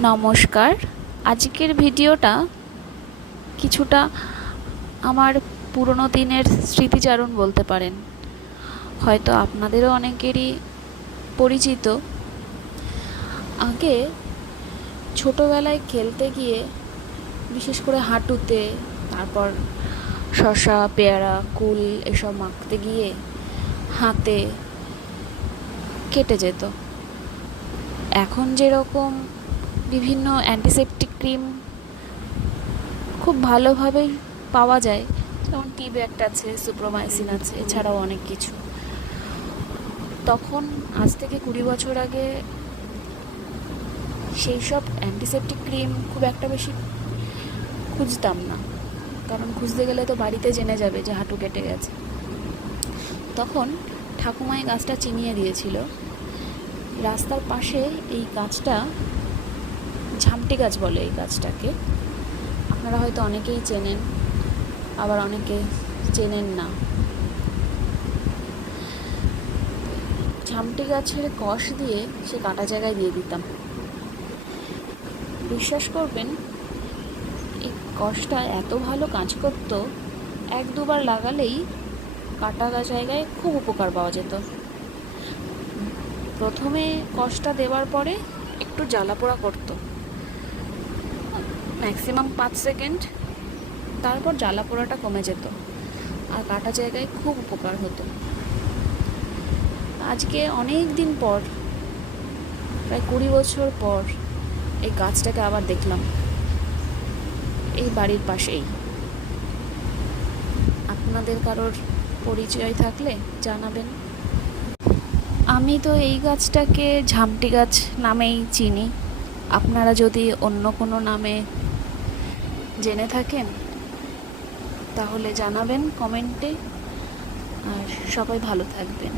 নমস্কার। আজকের ভিডিওটা কিছুটা আমার পুরনো দিনের স্মৃতিচারণ বলতে পারেন। হয়তো আপনাদেরও অনেকেরই পরিচিত। আগে ছোটোবেলায় খেলতে গিয়ে বিশেষ করে হাঁটুতে, তারপর শশা, পেয়ারা, কুল এসব মাখতে গিয়ে হাতে কেটে যেত। এখন যেরকম বিভিন্ন অ্যান্টিসেপটিক ক্রিম খুব ভালোভাবেই পাওয়া যায়। যেমন টিব্যাক্ট আছে সুপ্রোমাইসিন আছে, এছাড়াও অনেক কিছু। তখন আজ থেকে কুড়ি বছর আগে সেই সব অ্যান্টিসেপটিক ক্রিম খুব একটা বেশি খুঁজতাম না। কারণ খুঁজতে গেলে তো বাড়িতে জেনে যাবে যে হাঁটু কেটে গেছে। তখন ঠাকুমাই গাছটা চিনিয়ে দিয়েছিল। রাস্তার পাশে এই গাছটা ঝামটি গাছ বলে এই গাছটাকে। আপনারা হয়তো অনেকেই চেনেন, আবার অনেকে চেনেন না। ঝামটি গাছের কষ দিয়ে সে কাটা জায়গায় দিয়ে দিতাম। বিশ্বাস করবেন, এই কষটা এত ভালো কাজ করতো, এক দুবার লাগালেই কাটা জায়গায় খুব উপকার পাওয়া যেত। প্রথমে কষটা দেওয়ার পরে একটু জ্বালা পোড়া করতো। ম্যাক্সিমাম পাঁচ সেকেন্ড। তারপর জ্বালা পোড়াটা কমে যেত। আর কাটা জায়গায় খুব উপকার হতো। আজকে অনেক দিন পর, প্রায় কুড়ি বছর পর, এই গাছটাকে আবার দেখলাম। এই বাড়ির পাশেই। আপনাদের কারোর পরিচয় থাকলে জানাবেন। আমি তো এই গাছটাকে ঝামটি গাছ নামেই চিনি। আপনারা যদি অন্য কোনো নামে জেনে থাকেন তাহলে জানাবেন কমেন্টে। আর সবাই ভালো থাকবেন।